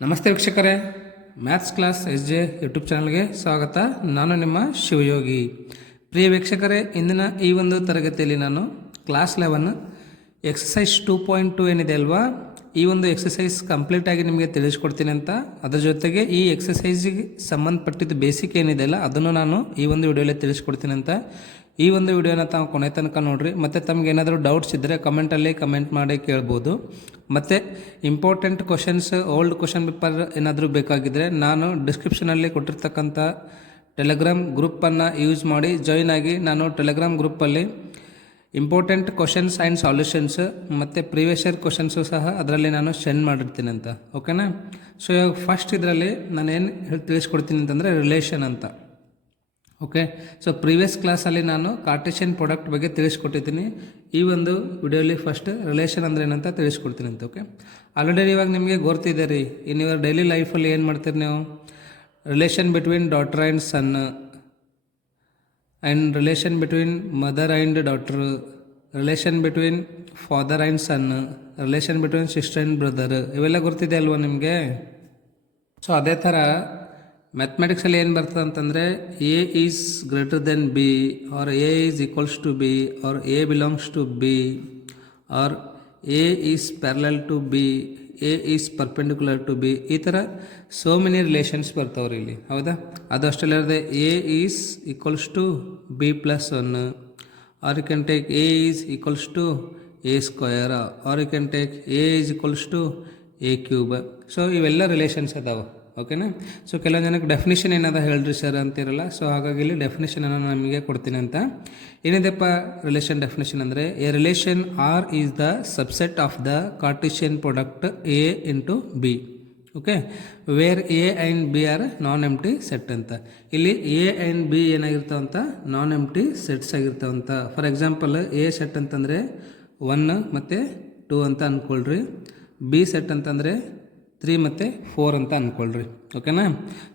ನಮಸ್ತೆ ವೀಕ್ಷಕರೇ, maths class SJ YouTube ಚಾನಲ್ಗೆ ಸ್ವಾಗತ. ನಾನು ನಿಮ್ಮ ಶಿವಯೋಗಿ. ಪ್ರಿಯ ವೀಕ್ಷಕರೇ, ಇಂದಿನ ಈ ಒಂದು ತರಗತಿಯಲ್ಲಿ ನಾನು ಕ್ಲಾಸ್ 11 ಎಕ್ಸಸೈಸ್ 2.2 ಏನಿದೆ ಅಲ್ವಾ, ಈ ಒಂದು ಎಕ್ಸಸೈಸ್ ಕಂಪ್ಲೀಟಾಗಿ ನಿಮಗೆ ತಿಳಿಸ್ಕೊಡ್ತೀನಿ ಅಂತ. ಅದರ ಜೊತೆಗೆ ಈ ಎಕ್ಸಸೈಸಿಗೆ ಸಂಬಂಧಪಟ್ಟಿದ್ದು ಬೇಸಿಕ್ ಏನಿದೆ ಅಲ್ಲ, ಅದನ್ನು ನಾನು ಈ ಒಂದು ವಿಡಿಯೋಲಿ ತಿಳಿಸ್ಕೊಡ್ತೀನಿ ಅಂತ. ಈ ಒಂದು ವಿಡಿಯೋನ ತಾವು ಕೊನೆ ತನಕ ನೋಡಿರಿ. ಮತ್ತು ತಮ್ಗೆ ಏನಾದರೂ ಡೌಟ್ಸ್ ಇದ್ದರೆ ಕಮೆಂಟಲ್ಲಿ ಕಮೆಂಟ್ ಮಾಡಿ ಕೇಳ್ಬೋದು. ಮತ್ತು important questions, old question paper ಏನಾದರೂ ಬೇಕಾಗಿದ್ದರೆ ನಾನು ಡಿಸ್ಕ್ರಿಪ್ಷನಲ್ಲಿ ಕೊಟ್ಟಿರ್ತಕ್ಕಂಥ ಟೆಲಿಗ್ರಾಮ್ ಗ್ರೂಪನ್ನು ಯೂಸ್ ಮಾಡಿ ಜಾಯ್ನ್ ಆಗಿ. ನಾನು ಟೆಲಿಗ್ರಾಮ್ ಗ್ರೂಪಲ್ಲಿ ಇಂಪಾರ್ಟೆಂಟ್ ಕ್ವಶನ್ಸ್ ಆ್ಯಂಡ್ ಸಾಲ್ಯೂಷನ್ಸ್ ಮತ್ತು ಪ್ರೀವಿಯಸ್ ಇಯರ್ ಕ್ವಶನ್ಸು ಸಹ ಅದರಲ್ಲಿ ನಾನು ಸೆಂಡ್ ಮಾಡಿರ್ತೀನಿ ಅಂತ. ಓಕೆನಾ? ಸೊ ಇವಾಗ ಫಸ್ಟ್ ಇದರಲ್ಲಿ ನಾನು ಏನು ತಿಳಿಸ್ಕೊಡ್ತೀನಿ ಅಂತಂದರೆ ರಿಲೇಷನ್ ಅಂತ. ಓಕೆ, ಸೊ ಪ್ರೀವಿಯಸ್ ಕ್ಲಾಸಲ್ಲಿ ನಾನು ಕಾರ್ಟೇಷಿಯನ್ ಪ್ರಾಡಕ್ಟ್ ಬಗ್ಗೆ ತಿಳಿಸ್ಕೊಟ್ಟಿದ್ದೀನಿ. ಈ ಒಂದು ವಿಡಿಯೋಲಿ ಫಸ್ಟ್ ರಿಲೇಷನ್ ಅಂದರೆ ಏನಂತ ತಿಳಿಸ್ಕೊಡ್ತೀನಿ ಅಂತ. ಓಕೆ, ಆಲ್ರೆಡಿ ಇವಾಗ ನಿಮಗೆ ಗೊತ್ತಿದೆ ರೀ, ಇನ್ ಇವರ್ ಡೈಲಿ ಲೈಫಲ್ಲಿ ಏನು ಮಾಡ್ತೀರಿ ನೀವು? Relation between daughter and son, and relation between mother and daughter, relation between father and son, relation between sister and brother, ಇವೆಲ್ಲ ಗೊತ್ತಿದೆ ಅಲ್ವಾ ನಿಮಗೆ? ಸೊ ಅದೇ ಥರ ಮ್ಯಾಥಮೆಟಿಕ್ಸಲ್ಲಿ ಏನು ಬರ್ತದೆ ಅಂತಂದರೆ A is greater than B, or A is equals to B, or A belongs to B, or A is parallel to B, A is perpendicular to B. ಈ ಥರ ಸೋ ಮೆನಿ ರಿಲೇಷನ್ಸ್ ಬರ್ತಾವ್ರಿ ಇಲ್ಲಿ, ಹೌದಾ? ಅದು ಅಷ್ಟೆಲ್ಲ ಇರದೆ A is equals to B plus 1, or you can take A is equals to A square, or you can take A is equals to A cube. So ಇವೆಲ್ಲ relations ಅದಾವೆ. ಓಕೆನಾ? So ಕೆಲವೊಂದು ಜನಕ್ಕೆ ಡೆಫಿನಿಷನ್ ಏನದ ಹೇಳ್ರಿ ಸರ್ ಅಂತಿರಲ್ಲ, ಸೊ ಹಾಗಾಗಿ ಇಲ್ಲಿ ಡೆಫಿನಿಷನನ್ನು ನಮಗೆ ಕೊಡ್ತೀನಿ ಅಂತ. ಏನಿದೆಪ್ಪ ರಿಲೇಷನ್ ಡೆಫಿನಿಷನ್ ಅಂದರೆ, a relation R is the subset of the Cartesian product A into B. Okay, where A and B are non empty set ಅಂತ. ಇಲ್ಲಿ ಎ ಆ್ಯಂಡ್ ಬಿ ಏನಾಗಿರ್ತಾವಂತ? ನಾನ್ ಎಂಟಿ ಸೆಟ್ಸ್ ಆಗಿರ್ತಾವಂತ. ಫಾರ್ ಎಕ್ಸಾಂಪಲ್, ಎ ಸೆಟ್ ಅಂತಂದರೆ 1 ಮತ್ತು 2 ಅಂತ ಅಂದ್ಕೊಳ್ರಿ, B set ಅಂತಂದರೆ 3 ಮತ್ತು 4 ಅಂತ ಅಂದ್ಕೊಳ್ರಿ. ಓಕೆನಾ?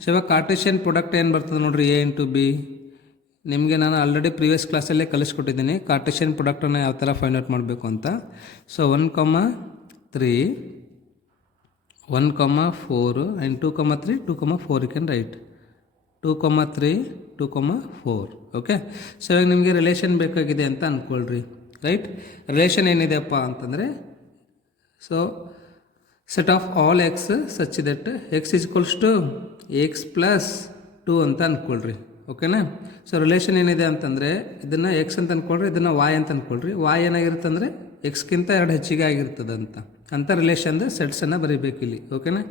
ಸೊ ಇವಾಗ ಕಾರ್ಟೇಷಿಯನ್ ಪ್ರಾಡಕ್ಟ್ ಏನು ಬರ್ತದೆ ನೋಡಿರಿ, ಎ ಇಂಟು ಬಿ. ನಿಮಗೆ ನಾನು ಆಲ್ರೆಡಿ ಪ್ರೀವಿಯಸ್ ಕ್ಲಾಸಲ್ಲೇ ಕಲಿಸ್ಕೊಟ್ಟಿದ್ದೀನಿ ಕಾರ್ಟೇಷಿಯನ್ ಪ್ರಾಡಕ್ಟನ್ನು ಯಾವ ಥರ ಫೈಂಡ್ ಔಟ್ ಮಾಡಬೇಕು ಅಂತ. So 1,3, 1,4 and 2,3, 2,4 you can write 2,3, 2,4. Okay, so ಇವಾಗ ನಿಮಗೆ ರಿಲೇಷನ್ ಬೇಕಾಗಿದೆ ಅಂತ ಅಂದ್ಕೊಳ್ರಿ, ರೈಟ್? ರಿಲೇಷನ್ ಏನಿದೆಯಪ್ಪ ಅಂತಂದರೆ, so set of all x such that x is equals to x plus 2 ಅಂತ ಅಂದ್ಕೊಳ್ರಿ. ಓಕೆನಾ? ಸೊ ರಿಲೇಷನ್ ಏನಿದೆ ಅಂತಂದರೆ, ಇದನ್ನು ಎಕ್ಸ್ ಅಂತ ಅಂದ್ಕೊಳ್ರಿ, ಇದನ್ನು ವಾಯ್ ಅಂತ ಅಂದ್ಕೊಳ್ರಿ. ವಾಯ್ ಏನಾಗಿರುತ್ತೆ ಅಂದರೆ ಎಕ್ಸ್ಗಿಂತ 2 ಹೆಚ್ಚಿಗೆ ಆಗಿರ್ತದೆ ಅಂತ ರಿಲೇಷನ್ದು ಸೆಟ್ಸನ್ನು ಬರೀಬೇಕು ಇಲ್ಲಿ. ಓಕೆನಾ?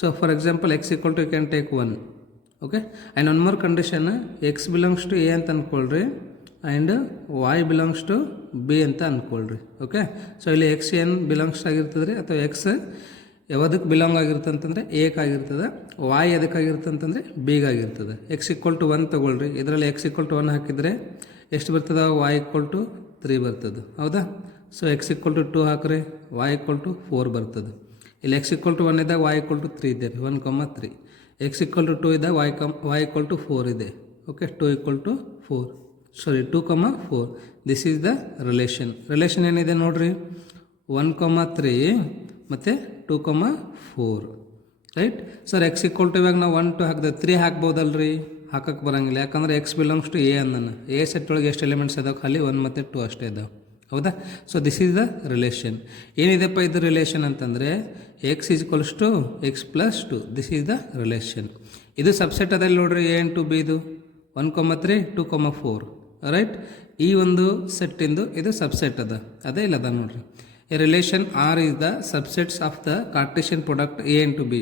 So for example, X equal to you can take 1. Okay, and one more condition, X belongs to A ಅಂತ ಅಂದ್ಕೊಳ್ರಿ, and Y belongs to B ಅಂತ ಅಂದ್ಕೊಳ್ರಿ. ಓಕೆ, ಸೊ ಇಲ್ಲಿ ಎಕ್ಸ್ ಏನು ಬಿಲಾಂಗ್ಸ್ ಆಗಿರ್ತದೆ ರೀ, ಅಥವಾ ಎಕ್ಸ್ ಯಾವುದಕ್ಕೆ ಬಿಲಾಂಗ್ ಆಗಿರುತ್ತೆ ಅಂತಂದರೆ ಎಕ್ಕಾಗಿರ್ತದೆ, ವಾಯ್ ಎದಕ್ಕಾಗಿರುತ್ತೆ ಅಂತಂದರೆ ಬಿಗಾಗಿರ್ತದೆ. ಎಕ್ಸ್ ಈಕ್ವಲ್ ಟು 1 ತೊಗೊಳ್ರಿ, ಇದರಲ್ಲಿ ಎಕ್ಸ್ ಈಕ್ವಲ್ ಟು 1 ಹಾಕಿದರೆ ಎಷ್ಟು ಬರ್ತದೆ? ವಾಯ್ ಈಕ್ವಲ್ ಟು 3 ಬರ್ತದೆ, ಹೌದಾ? ಸೊ ಎಕ್ಸ್ ಈಕ್ವಲ್ ಟು 2 ಹಾಕ್ರಿ, ವಾಯ್ ಈಕ್ವಲ್ ಟು 4 ಬರ್ತದೆ. ಇಲ್ಲಿ ಎಕ್ಸ್ ಈಕ್ವಲ್ ಟು 1 ಇದ್ದಾಗ ವಾಯ್ ಈಕ್ವಲ್ ಟು 3 ಇದೆ, 1,3. ಎಕ್ಸ್ ಈಕ್ವಲ್ ಟು 2 ಇದ್ದಾಗ ವಾಯ್ ಈಕ್ವಲ್ ಟು 4 ಇದೆ. Okay, 2 equal to 4, sorry 2,4. This is the relation. Relation ಏನಿದೆ ನೋಡಿರಿ, 1,3 ಮತ್ತು 2,4, right? Sir X equal to ಇವಾಗ ನಾವು 1, 2 ಹಾಕಿದೆ, 3 ಹಾಕ್ಬೋದಲ್ರಿ? ಹಾಕಕ್ಕೆ ಬರೋಂಗಿಲ್ಲ, ಯಾಕಂದರೆ ಎಕ್ಸ್ ಬಿಲಾಂಗ್ಸ್ ಟು ಎ ಅಂದನು. ಎ ಸೆಟ್ ಒಳಗೆ ಎಷ್ಟು ಎಲಿಮೆಂಟ್ಸ್ ಇದಾವೆ? ಖಾಲಿ 1 ಮತ್ತು 2 ಅಷ್ಟೇ ಇದಾವೆ, ಹೌದಾ? So this is the relation. ಏನಿದೆಪ್ಪ ಇದು ರಿಲೇಷನ್ ಅಂತಂದರೆ, X is equals to X plus 2. This is the relation. ಇದು ಸಬ್ಸೆಟ್ ಅದಲ್ಲಿ ನೋಡ್ರಿ, ಎ ಇಂಟು ಬಿ, ಇದು 1,3, 2,4, ರೈಟ್? ಈ ಒಂದು ಸೆಟ್ಟಿಂದು ಇದು ಸಬ್ಸೆಟ್ ಅದೇ ಇಲ್ಲ ಅದ ನೋಡ್ರಿ. A relation R is the subsets of the Cartesian product A into B.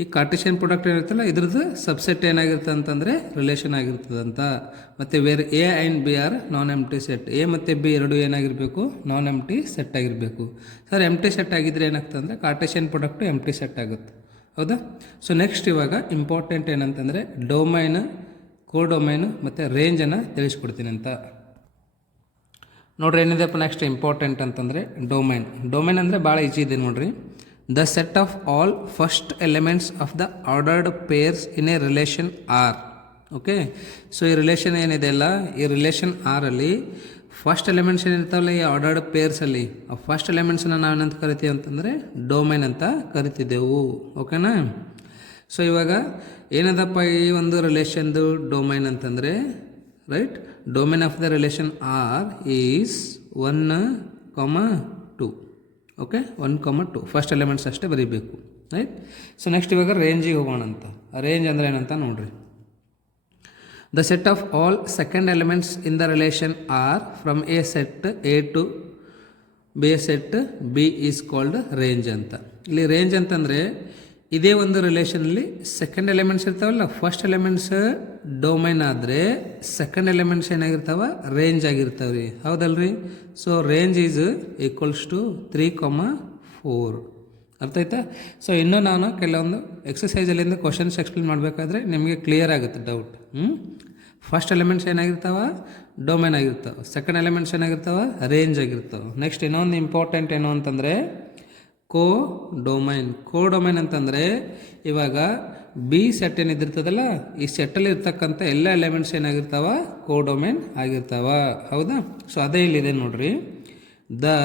ಈ ಕಾರ್ಟೇಷಿಯನ್ ಪ್ರಾಡಕ್ಟ್ ಏನಿರುತ್ತಲ್ಲ, ಇದ್ರದ್ದು ಸಬ್ಸೆಟ್ ಏನಾಗಿರುತ್ತೆ ಅಂತಂದರೆ ರಿಲೇಷನ್ ಆಗಿರ್ತದಂತ. ಮತ್ತು where A and B are non empty set. A ಮತ್ತು ಬಿ ಎರಡೂ ಏನಾಗಿರಬೇಕು? ನಾನ್ ಎಂಟಿ ಸೆಟ್ ಆಗಿರಬೇಕು. ಸರ್ ಎಂಟಿ ಸೆಟ್ ಆಗಿದ್ರೆ ಏನಾಗ್ತದೆ ಅಂದರೆ ಕಾರ್ಟೇಷಿಯನ್ ಪ್ರಾಡಕ್ಟು ಎಂಟಿ ಸೆಟ್ ಆಗುತ್ತೆ, ಹೌದಾ? ಸೊ ನೆಕ್ಸ್ಟ್ ಇವಾಗ ಇಂಪಾರ್ಟೆಂಟ್ ಏನಂತಂದರೆ ಡೊಮೈನ್, ಕೋಡೊಮೈನು ಮತ್ತು ರೇಂಜನ್ನು ತಿಳಿಸ್ಕೊಡ್ತೀನಿ ಅಂತ. ನೋಡ್ರಿ ಏನಿದೆಪ್ಪ ನೆಕ್ಸ್ಟ್ ಇಂಪಾರ್ಟೆಂಟ್ ಅಂತಂದರೆ ಡೊಮೈನ್. ಡೊಮೈನ್ ಅಂದರೆ ಭಾಳ ಈಜಿ ಇದೆ ನೋಡ್ರಿ. The set of all first elements of the ordered pairs in a relation R. Okay, so ಈ ರಿಲೇಷನ್ ಏನಿದೆ ಅಲ್ಲ, ಈ ರಿಲೇಷನ್ ಆರಲ್ಲಿ ಫಸ್ಟ್ ಎಲಿಮೆಂಟ್ಸ್ ಏನಿರ್ತಾವಲ್ಲ ಈ ಆರ್ಡರ್ಡ್ ಪೇರ್ಸಲ್ಲಿ ಆ ಫಸ್ಟ್ ಎಲಿಮೆಂಟ್ಸನ್ನ ನಾವೇನಂತ ಕರಿತೀವಿ ಅಂತಂದರೆ ಡೊಮೈನ್ ಅಂತ ಕರಿತಿದ್ದೆವು. ಓಕೆನಾ? ಸೊ ಇವಾಗ ಏನದಪ್ಪ ಈ ಒಂದು ರಿಲೇಷನ್ದು ಡೊಮೈನ್ ಅಂತಂದರೆ, right, domain of the relation R is 1,2. Okay, 1,2 first elements ಅಷ್ಟೇ ಬರೀಬೇಕು, ರೈಟ್. ಸೊ ನೆಕ್ಸ್ಟ್ ಇವಾಗ ರೇಂಜಿಗೆ ಹೋಗೋಣ ಅಂತ. ರೇಂಜ್ ಅಂದರೆ ಏನಂತ ನೋಡ್ರಿ. The set of all second elements in the relation R from a set A to B set B is called range ಅಂತ. ಇಲ್ಲಿ ರೇಂಜ್ ಅಂತಂದರೆ ಇದೇ ಒಂದು ರಿಲೇಷನಲ್ಲಿ ಸೆಕೆಂಡ್ ಎಲಿಮೆಂಟ್ಸ್ ಇರ್ತಾವಲ್ಲ, ಫಸ್ಟ್ ಎಲಿಮೆಂಟ್ಸ್ ಡೊಮೈನ್ ಆದರೆ ಸೆಕೆಂಡ್ ಎಲಿಮೆಂಟ್ಸ್ ಏನಾಗಿರ್ತಾವ ರೇಂಜ್ ಆಗಿರ್ತಾವ್ರಿ, ಹೌದಲ್ರಿ. So range is equals to 3,4. ಅರ್ಥ ಆಯ್ತಾ? ಸೊ ಇನ್ನೂ ನಾನು ಕೆಲವೊಂದು ಎಕ್ಸಸೈಸಲ್ಲಿಂದ ಕ್ವಶನ್ಸ್ ಎಕ್ಸ್ಪ್ಲೇನ್ ಮಾಡಬೇಕಾದ್ರೆ ನಿಮಗೆ ಕ್ಲಿಯರ್ ಆಗುತ್ತೆ ಡೌಟ್. ಫಸ್ಟ್ ಎಲಿಮೆಂಟ್ಸ್ ಏನಾಗಿರ್ತಾವ ಡೊಮೈನ್ ಆಗಿರ್ತಾವೆ, ಸೆಕೆಂಡ್ ಎಲಿಮೆಂಟ್ಸ್ ಏನಾಗಿರ್ತಾವೆ ರೇಂಜ್ ಆಗಿರ್ತಾವೆ. ನೆಕ್ಸ್ಟ್ ಇನ್ನೊಂದು ಇಂಪಾರ್ಟೆಂಟ್ ಏನು ಅಂತಂದರೆ ಕೋ ಡೊಮೈನ್ ಅಂತಂದರೆ ಇವಾಗ ಬಿ ಸೆಟ್ ಏನಿದಿರ್ತದಲ್ಲ ಈ ಸೆಟ್ಟಲ್ಲಿ ಇರ್ತಕ್ಕಂಥ ಎಲ್ಲ ಎಲಿಮೆಂಟ್ಸ್ ಏನಾಗಿರ್ತಾವ ಕೋ ಡೊಮೈನ್ ಆಗಿರ್ತಾವ, ಹೌದಾ. ಸೊ ಅದೇ ಇಲ್ಲಿದೆ ನೋಡ್ರಿ. The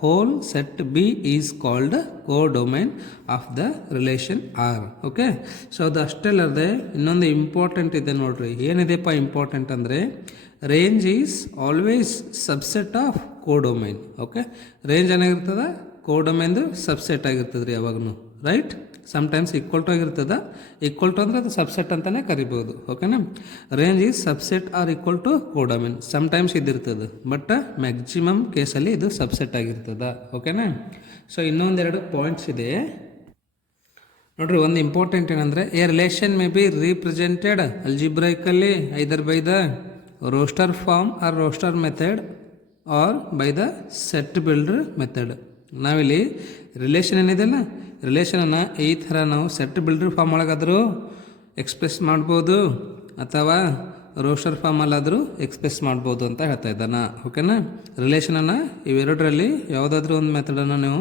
whole set B is called codomain of the relation R. Okay, so ಅದು ಅಷ್ಟೇ ಅಲ್ಲದೆ ಇನ್ನೊಂದು ಇಂಪಾರ್ಟೆಂಟ್ ಇದೆ ನೋಡ್ರಿ. ಏನಿದೆಪ್ಪ ಇಂಪಾರ್ಟೆಂಟ್ ಅಂದರೆ range is always subset of codomain. Okay, range ಏನಾಗಿರ್ತದ ಕೋಡೊಮೈನ್ದು ಸಬ್ಸೆಟ್ ಆಗಿರ್ತದೆ ರೀ ಯಾವಾಗೂ, ರೈಟ್. ಸಮ್ಟೈಮ್ಸ್ ಈಕ್ವಲ್ ಟು ಆಗಿರ್ತದ, ಈಕ್ವಲ್ ಟು ಅಂದರೆ ಅದು ಸಬ್ಸೆಟ್ ಅಂತಲೇ ಕರಿಬೋದು. ಓಕೆನಾ? Range is subset or equal to codomain. Sometimes ಇದಿರ್ತದೆ, ಬಟ್ ಮ್ಯಾಕ್ಸಿಮಮ್ ಕೇಸಲ್ಲಿ ಇದು ಸಬ್ಸೆಟ್ ಆಗಿರ್ತದ. ಓಕೆನಾ? ಸೊ ಇನ್ನೊಂದೆರಡು ಪಾಯಿಂಟ್ಸ್ ಇದೆ ನೋಡ್ರಿ. ಒಂದು ಇಂಪಾರ್ಟೆಂಟ್ ಏನಂದರೆ a relation may be represented algebraically either by the roster form or roster method or by the set builder method. ನಾವಿಲ್ಲಿ ರಿಲೇಷನ್ ಏನಿದೆಲ್ಲ ರಿಲೇಷನನ್ನು ಈ ಥರ ನಾವು ಸೆಟ್ ಬಿಲ್ಡರ್ ಫಾರ್ಮ್ ಒಳಗಾದರೂ ಎಕ್ಸ್ಪ್ರೆಸ್ ಮಾಡ್ಬೋದು ಅಥವಾ ರೋಸ್ಟರ್ ಫಾರ್ಮಲ್ಲಾದರೂ ಎಕ್ಸ್ಪ್ರೆಸ್ ಮಾಡ್ಬೋದು ಅಂತ ಹೇಳ್ತಾ ಇದ್ದಾನೆ. ಓಕೆನಾ? ರಿಲೇಷನನ್ನು ಇವೆರಡರಲ್ಲಿ ಯಾವುದಾದ್ರೂ ಒಂದು ಮೆಥಡನ್ನು ನೀವು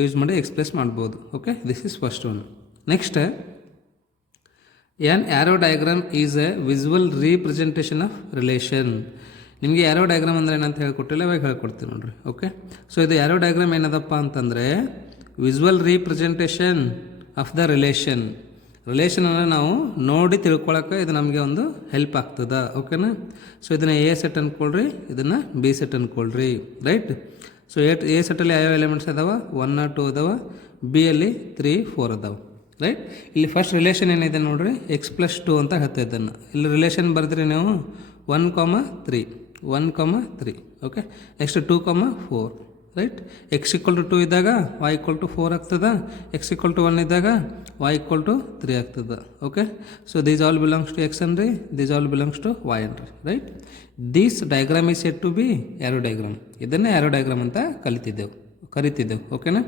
ಯೂಸ್ ಮಾಡಿ ಎಕ್ಸ್ಪ್ರೆಸ್ ಮಾಡ್ಬೋದು. Okay, this is first one. Next, an arrow diagram is A visual representation of relation. ನಿಮಗೆ ಆ್ಯರೋ ಡಯಾಗ್ರಾಮ್ ಅಂದರೆ ಏನಂತ ಹೇಳ್ಕೊಟ್ಟಿಲ್ಲ, ಇವಾಗ ಹೇಳ್ಕೊಡ್ತೀನಿ ನೋಡ್ರಿ. ಓಕೆ, ಸೊ ಇದು ಆ್ಯರೋ ಡಯಾಗ್ರಾಮ್ ಏನದಪ್ಪ ಅಂತಂದರೆ ವಿಸುವಲ್ ರೀಪ್ರೆಸೆಂಟೇಷನ್ ಆಫ್ ದ ರಿಲೇಷನನ್ನು ನಾವು ನೋಡಿ ತಿಳ್ಕೊಳಕ್ಕೆ ಇದು ನಮಗೆ ಒಂದು ಹೆಲ್ಪ್ ಆಗ್ತದೆ. ಓಕೆನಾ? ಸೊ ಇದನ್ನು ಎ ಸೆಟ್ ಅಂದ್ಕೊಳ್ರಿ, ಇದನ್ನು ಬಿ ಸೆಟ್ ಅಂದ್ಕೊಳ್ರಿ, ರೈಟ್. ಸೊ ಎ ಸೆಟ್ಟಲ್ಲಿ ಯಾವ ಎಲಿಮೆಂಟ್ಸ್ ಅದಾವ 1 or 2 ಅದಾವ, ಬಿ ಅಲ್ಲಿ 3, 4 ಅದಾವ, ರೈಟ್. ಇಲ್ಲಿ ಫಸ್ಟ್ ರಿಲೇಷನ್ ಏನಿದೆ ನೋಡ್ರಿ x+2 ಅಂತ ಹೇಳ್ತಾ ಇದ್ದಾನೆ. ಇಲ್ಲಿ ರಿಲೇಷನ್ ಬರ್ದ್ರಿ ನೀವು 1,3 1,3. Okay, next 2,4, right. x=2 ಇದ್ದಾಗ y=4 ಆಗ್ತದೆ, x=1 ಇದ್ದಾಗ y=3 ಆಗ್ತದೆ. Okay, so these all belongs to x ಅನ್ರಿ, these all belongs to y ಅನ್ರಿ, right. This diagram is said to be arrow diagram. ಇದನ್ನೇ ಆ್ಯರೋ ಡಯಾಗ್ರಾಮ್ ಅಂತ ಕರಿತಿದ್ದೆವು. ಓಕೆನಾ?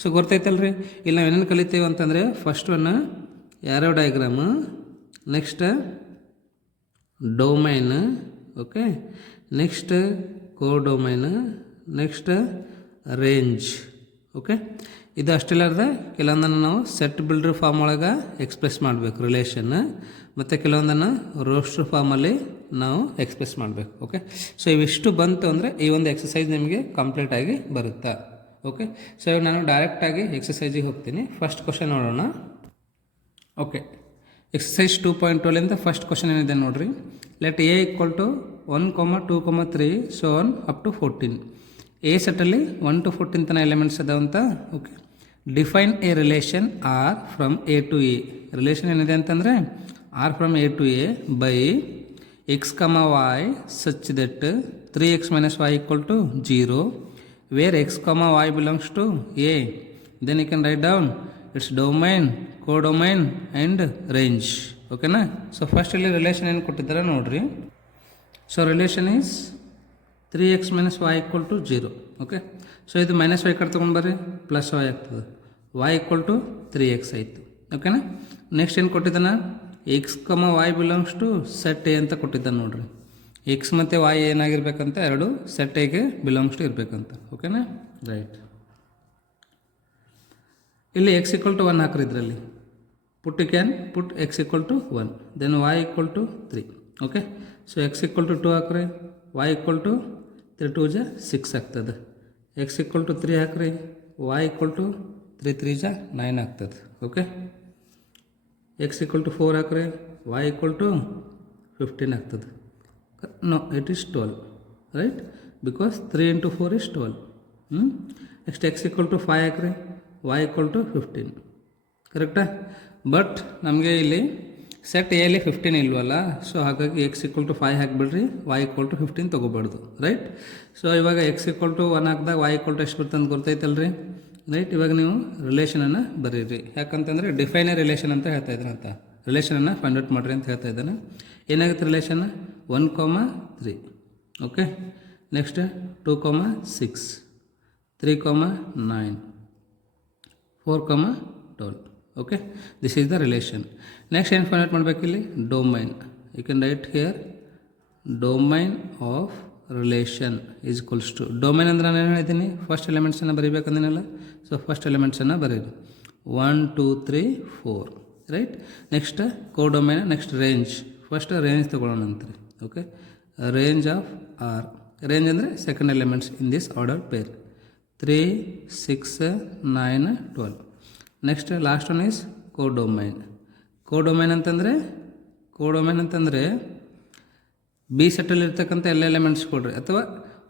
ಸೊ ಗೊತ್ತೈತಲ್ರಿ. ಇಲ್ಲಿ ನಾವು ಏನೇನು ಕಲಿತೇವೆ ಅಂತಂದರೆ first one arrow diagram, next domain, okay, next codomain, next range. Okay, ಇದು ಅಷ್ಟಿಲ್ಲಾರ್ದೆ ಕೆಲವೊಂದನ್ನು ನಾವು ಸೆಟ್ ಬಿಲ್ಡರ್ ಫಾರ್ಮ್ ಒಳಗೆ ಎಕ್ಸ್ಪ್ರೆಸ್ ಮಾಡಬೇಕು ರಿಲೇಷನ್, ಮತ್ತು ಕೆಲವೊಂದನ್ನು ರೋಸ್ಟರ್ ಫಾರ್ಮಲ್ಲಿ ನಾವು ಎಕ್ಸ್ಪ್ರೆಸ್ ಮಾಡಬೇಕು. ಓಕೆ, ಸೊ ಇವಿಷ್ಟು ಬಂತು ಅಂದರೆ ಈ ಒಂದು ಎಕ್ಸಸೈಸ್ ನಿಮಗೆ ಕಂಪ್ಲೀಟಾಗಿ ಬರುತ್ತೆ. ಓಕೆ, ಸೊ ಇವಾಗ ನಾನು ಡೈರೆಕ್ಟಾಗಿ ಎಕ್ಸಸೈಜಿಗೆ ಹೋಗ್ತೀನಿ. ಫಸ್ಟ್ ಕ್ವಶನ್ ನೋಡೋಣ. ಓಕೆ, ಎಕ್ಸಸೈಸ್ 2.12 ಫಸ್ಟ್ ಕ್ವಶನ್ ಏನಿದೆ ನೋಡ್ರಿ. Let A equal to 1, 2, 3 so on up to 14. A ಸೆಟ್ಟಲ್ಲಿ 1 to 14 ತನಕ ಎಲಿಮೆಂಟ್ಸ್ ಅದಾವಂತ. Okay, define a relation R from A to A. Relation ಏನಿದೆ ಅಂತಂದರೆ R from A to A by x, y such that 3x minus y equal to 0, where x, y belongs to a. Then you can write down its domain, codomain and range. ಓಕೆನಾ? So first ಇಲ್ಲಿ relation ಏನು ಕೊಟ್ಟಿದ್ದಾರೆ ನೋಡ್ರಿ. So relation is 3x minus y equal to 0. Okay, so ಇದು minus y ಕಡೆ ತೊಗೊಂಡು ಬರ್ರಿ, plus y ಆಗ್ತದೆ, y equal to 3x ಆಯಿತು. ಓಕೆನಾ? ನೆಕ್ಸ್ಟ್ ಏನು ಕೊಟ್ಟಿದ್ದಾನೆ, x, y belongs to set A ಅಂತ ಕೊಟ್ಟಿದ್ದಾನೆ ನೋಡ್ರಿ. ಎಕ್ಸ್ ಮತ್ತು y ಏನಾಗಿರ್ಬೇಕಂತ ಎರಡು ಸೆಟ್ ಎಗೆ ಬಿಲಾಂಗ್ಸ್ ಟು ಇರಬೇಕಂತ. ಓಕೆನಾ? ರೈಟ್. ಇಲ್ಲಿ x = 1 ಹಾಕ್ರಿ. ಇದರಲ್ಲಿ put x = 1, then y = 3. Okay, so x = 2 ಹಾಕ್ರಿ, y = 3 2 ಜ 6 ಆಗ್ತದೆ. ಎಕ್ಸ್ ಈಕ್ವಲ್ ಟು 3 ಹಾಕ್ರಿ, ವೈ ಈಕ್ವಲ್ ಟು 3 3 ಜ 9 ಆಗ್ತದೆ. ಓಕೆ, ಎಕ್ಸ್ ಈಕ್ವಲ್ ಟು 4 ಹಾಕ್ರಿ, ವೈ ಈಕ್ವಲ್ ಟು 15 ಆಗ್ತದೆ. No, it is 12, right, because 3 into 4 is 12. Next X equal to 5 ಹಾಕ್ರಿ, Y equal to 15. ಕರೆಕ್ಟಾ? ಬಟ್ ನಮಗೆ ಇಲ್ಲಿ ಸೆಟ್ ಎಲ್ಲಿ 15 ಇಲ್ವಲ್ಲ, ಸೊ ಹಾಗಾಗಿ ಎಕ್ಸ್ ಈಕ್ವಲ್ ಟು 5 ಹಾಕಿಬಿಡ್ರಿ, ವೈ ಈಕ್ವಲ್ ಟು 15 ತೊಗೋಬಾರ್ದು, ರೈಟ್. ಸೊ ಇವಾಗ ಎಕ್ಸ್ ಈಕ್ವಲ್ ಟು 1 ಹಾಕಿದಾಗ ವೈ ಈಕ್ವಲ್ ಟು ಎಷ್ಟು ಬರ್ತಂತ ಗೊತ್ತೈತಲ್ರಿ, ರೈಟ್. ಇವಾಗ ನೀವು ರಿಲೇಷನನ್ನು ಬರೀರಿ, ಯಾಕಂತಂದರೆ ಡಿಫೈನ್ ರಿಲೇಷನ್ ಅಂತ ಹೇಳ್ತಾ ಇದ್ದಾನೆ ಅಂತ, ರಿಲೇಷನನ್ನು ಫೈಂಡ್ ಔಟ್ ಮಾಡಿರಿ ಅಂತ ಹೇಳ್ತಾ ಇದ್ದಾನೆ. ಏನಾಗುತ್ತೆ relation? 1, 3. Okay, next 2, 6, 3, 9, 4, 12. Okay, this is the relation. Next ಏನು ಫೈಂಡ್ ಔಟ್ ಮಾಡಬೇಕಿಲ್ಲಿ? Domain. You can write here domain of relation is equals to, domain ಅಂದ್ರೆ ನಾನು ಏನು ಹೇಳಿದ್ದೀನಿ, ಫಸ್ಟ್ ಎಲಿಮೆಂಟ್ಸನ್ನು ಬರೀಬೇಕಂದಿನಲ್ಲ, ಸೊ ಫಸ್ಟ್ ಎಲಿಮೆಂಟ್ಸನ್ನು ಬರೀರಿ. 1 2 3 4, right. Next codomain, next range. First range ತೊಗೊಳ್ಳೋಣ ಅಂತ್ರಿ. Okay, range of R, range ಅಂದರೆ second elements in this order pair. 3 6 9 12. Next last one is codomain. Codomain ಅಂತಂದರೆ ಬಿ ಸೆಟ್ಟಲ್ಲಿ ಇರ್ತಕ್ಕಂಥ ಎಲ್ಲ ಎಲಿಮೆಂಟ್ಸ್ ಕೊಡ್ರಿ, ಅಥವಾ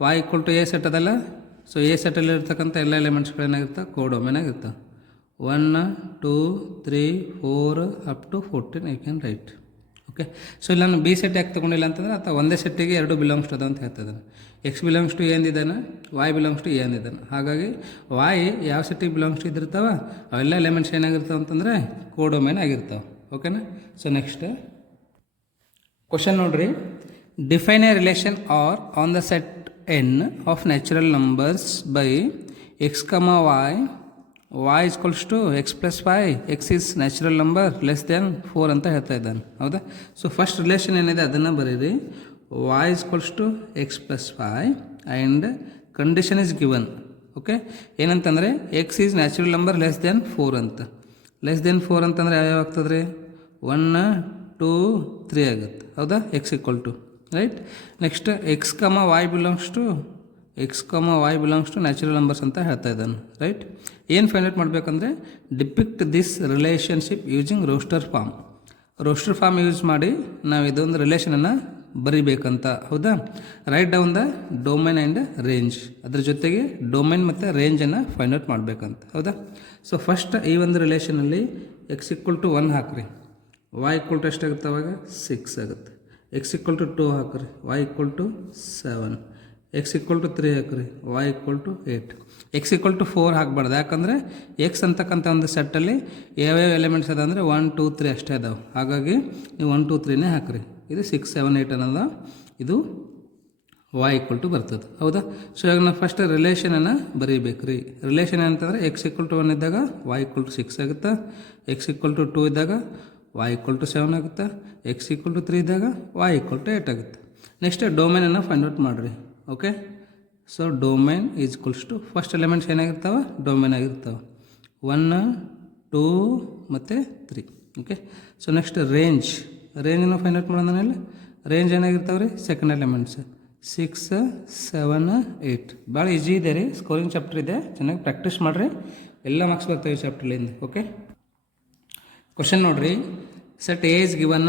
Y equal to A set ಅದಲ್ಲ, ಸೊ ಎ ಸೆಟ್ಟಲ್ಲಿ ಇರ್ತಕ್ಕಂಥ ಎಲ್ಲ ಎಲಿಮೆಂಟ್ಸ್ಗಳೇನಾಗಿರ್ತಾವೆ? ಕೋಡೊಮೈನ್ ಆಗಿರ್ತಾವೆ. 1 2 3 4 up to 14 I can write. Okay, so ಇಲ್ಲಿ ನಾನು ಬಿ ಸೆಟ್ ಯಾಕೆ ತೊಗೊಂಡಿಲ್ಲ ಅಂತಂದರೆ, ಅಥವಾ ಒಂದೇ ಸೆಟ್ಟಿಗೆ 2 ಬಿಲಾಂಗ್ಸ್ ಅದ ಅಂತ ಹೇಳ್ತಾ ಇದ್ದಾನೆ. ಎಕ್ಸ್ ಬಿಲಾಂಗ್ಸ್ ಟು ಏನಿದ್ದಾನೆ, ವೈ ಬಿಲಾಂಗ್ಸ್ ಟು ಏನಿದ್ದಾನೆ. ಹಾಗಾಗಿ ವೈ ಯಾವ ಸೆಟ್ಟಿಗೆ ಬಿಲಾಂಗ್ಸ್ ಟು ಇದ್ದಿರ್ತಾವೆ, ಅವೆಲ್ಲ ಎಲಿಮೆಂಟ್ಸ್ ಏನಾಗಿರ್ತಾವೆ ಅಂತಂದರೆ ಕೋಡೊಮೈನ್ ಆಗಿರ್ತಾವೆ. ಓಕೆನಾ? ಸೊ ನೆಕ್ಸ್ಟ್ ಕ್ವಶನ್ ನೋಡ್ರಿ. Define a relation R on the set N of natural numbers by X, Y, y equals to X plus Y, X is natural number less than 4 ಅಂತ ಹೇಳ್ತಾ ಇದ್ದಾನೆ. ಹೌದಾ? So first relation ಏನಿದೆ ಅದನ್ನು ಬರೀರಿ. y equals to X plus Y and condition is given. Okay, ಏನಂತಂದರೆ X is natural number less than 4 ಅಂತ. Less than 4 ಅಂತಂದರೆ ಯಾವ್ಯಾವ ಆಗ್ತದೆ ರೀ? 1 2 3 ಆಗುತ್ತೆ. ಹೌದಾ? X equal to, right. Next X, Y belongs to natural numbers ಅಂತ ಹೇಳ್ತಾ ಇದ್ದಾನೆ, ರೈಟ್. ಏನು ಫೈಂಡ್ ಔಟ್ ಮಾಡಬೇಕಂದ್ರೆ, depict this relationship using roster form. Roster form use ಮಾಡಿ ನಾವು ಇದೊಂದು ರಿಲೇಷನನ್ನು ಬರಿಬೇಕಂತ. ಹೌದಾ? Right down the domain and range, ಅದ್ರ ಜೊತೆಗೆ ಡೊಮೈನ್ ಮತ್ತು ರೇಂಜನ್ನು ಫೈಂಡ್ ಔಟ್ ಮಾಡಬೇಕಂತ. ಹೌದಾ? ಸೊ ಫಸ್ಟ್ ಈ ಒಂದು ರಿಲೇಷನಲ್ಲಿ ಎಕ್ಸ್ ಈಕ್ವಲ್ ಟು 1 ಹಾಕ್ರಿ, ವೈ ಈಕ್ವಲ್ ಟು ಎಷ್ಟಾಗುತ್ತೆ ಅವಾಗ? 6 ಆಗುತ್ತೆ. ಎಕ್ಸ್ ಈಕ್ವಲ್ ಟು 2 ಹಾಕ್ರಿ, Y equal to 7. X equal to 3 ಹಾಕ್ರಿ, Y equal to 8. X equal to 4 ಹಾಕ್ಬಾರ್ದು, ಯಾಕಂದರೆ ಎಕ್ಸ್ ಅಂತಕ್ಕಂಥ ಒಂದು ಸೆಟ್ಟಲ್ಲಿ ಯಾವ್ಯಾವ ಎಲಿಮೆಂಟ್ಸ್ ಅದ ಅಂದರೆ 1 2 3 ಅಷ್ಟೇ ಅದಾವೆ. ಹಾಗಾಗಿ ನೀವು 1 2 3ನೇ ಹಾಕ್ರಿ. ಇದು 6 7 8 ಅನ್ನೋದು, ಇದು ವೈ ಈಕ್ವಲ್ ಟು ಬರ್ತದೆ. ಹೌದಾ? ಸೊ ಇವಾಗ ನಾವು ಫಸ್ಟ್ ರಿಲೇಷನನ್ನು ಬರೀಬೇಕು ರೀ. ರಿಲೇಷನ್ ಅಂತಂದರೆ ಎಕ್ಸ್ ಈಕ್ವಲ್ ಟು 1 ಇದ್ದಾಗ ವೈ ಈಕ್ವಲ್ ಟು 6 ಆಗುತ್ತೆ, ಎಕ್ಸ್ ಈಕ್ವಲ್ ಟು 2 ಇದ್ದಾಗ ವೈ ಈಕ್ವಲ್ ಟು 7 ಆಗುತ್ತೆ, ಎಕ್ಸ್ ಈಕ್ವಲ್ ಟು 3 ಇದ್ದಾಗ ವೈ ಈಕ್ವಲ್ ಟು 8 ಆಗುತ್ತೆ. ನೆಕ್ಸ್ಟ್ ಡೊಮೈನನ್ನು ಫೈಂಡ್ ಔಟ್ ಮಾಡಿರಿ. Okay, so domain is equals to first elements ಏನಾಗಿರ್ತಾವೆ? ಡೊಮೈನ್ ಆಗಿರ್ತಾವೆ. 1 2 ಮತ್ತು 3. ಓಕೆ, ಸೊ ನೆಕ್ಸ್ಟ್ ರೇಂಜನ್ನು ಫೈಂಡ್ ಔಟ್ ಮಾಡೋಣ. ರೇಂಜ್ ಏನಾಗಿರ್ತಾವೆ ರೀ? Second elements 6 7 8. ಭಾಳ ಈಜಿ ಇದೆ ರೀ, ಸ್ಕೋರಿಂಗ್ ಚಾಪ್ಟರ್ ಇದೆ, ಚೆನ್ನಾಗಿ ಪ್ರಾಕ್ಟೀಸ್ ಮಾಡಿರಿ, ಎಲ್ಲ ಮಾರ್ಕ್ಸ್ ಬರ್ತವೆ ಈ ಚಾಪ್ಟರ್ಲಿಂದ. ಓಕೆ, ಕ್ವಶನ್ ನೋಡಿರಿ. set A is given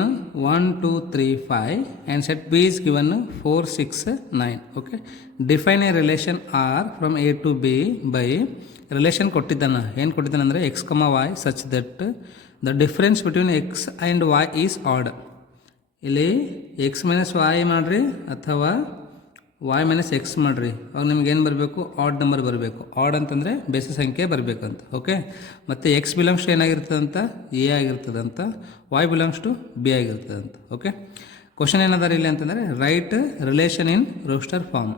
1 2 3 5 and set B is given 4 6 9. Okay, define a relation R from A to B by relation ಕೊಟ್ಟಿದ್ದಾನೆ. ಏನು ಕೊಟ್ಟಿದ್ದಾನೆ ಅಂದರೆ x, y such that the difference between x and y is odd. ಇಲ್ಲಿ x minus y ಮಾಡಿರಿ ಅಥವಾ y minus x ಮಾಡಿರಿ, ಅವಾಗ ನಿಮ್ಗೆ ಏನು ಬರಬೇಕು? ಆಡ್ ನಂಬರ್ ಬರಬೇಕು. ಆಡ್ ಅಂತಂದರೆ ಬೇಸ ಸಂಖ್ಯೆ ಬರಬೇಕಂತ. ಓಕೆ, ಮತ್ತು ಎಕ್ಸ್ ಬಿಲಾಂಗ್ಸ್ ಟು ಏನಾಗಿರ್ತದಂತ? ಎ ಆಗಿರ್ತದಂತ. ವೈ ಬಿಲಾಂಗ್ಸ್ ಟು ಬಿ ಆಗಿರ್ತದಂತ. ಓಕೆ, ಕ್ವಶನ್ ಏನದಾರ ಇಲ್ಲಿ ಅಂತಂದರೆ, write relation in roster form.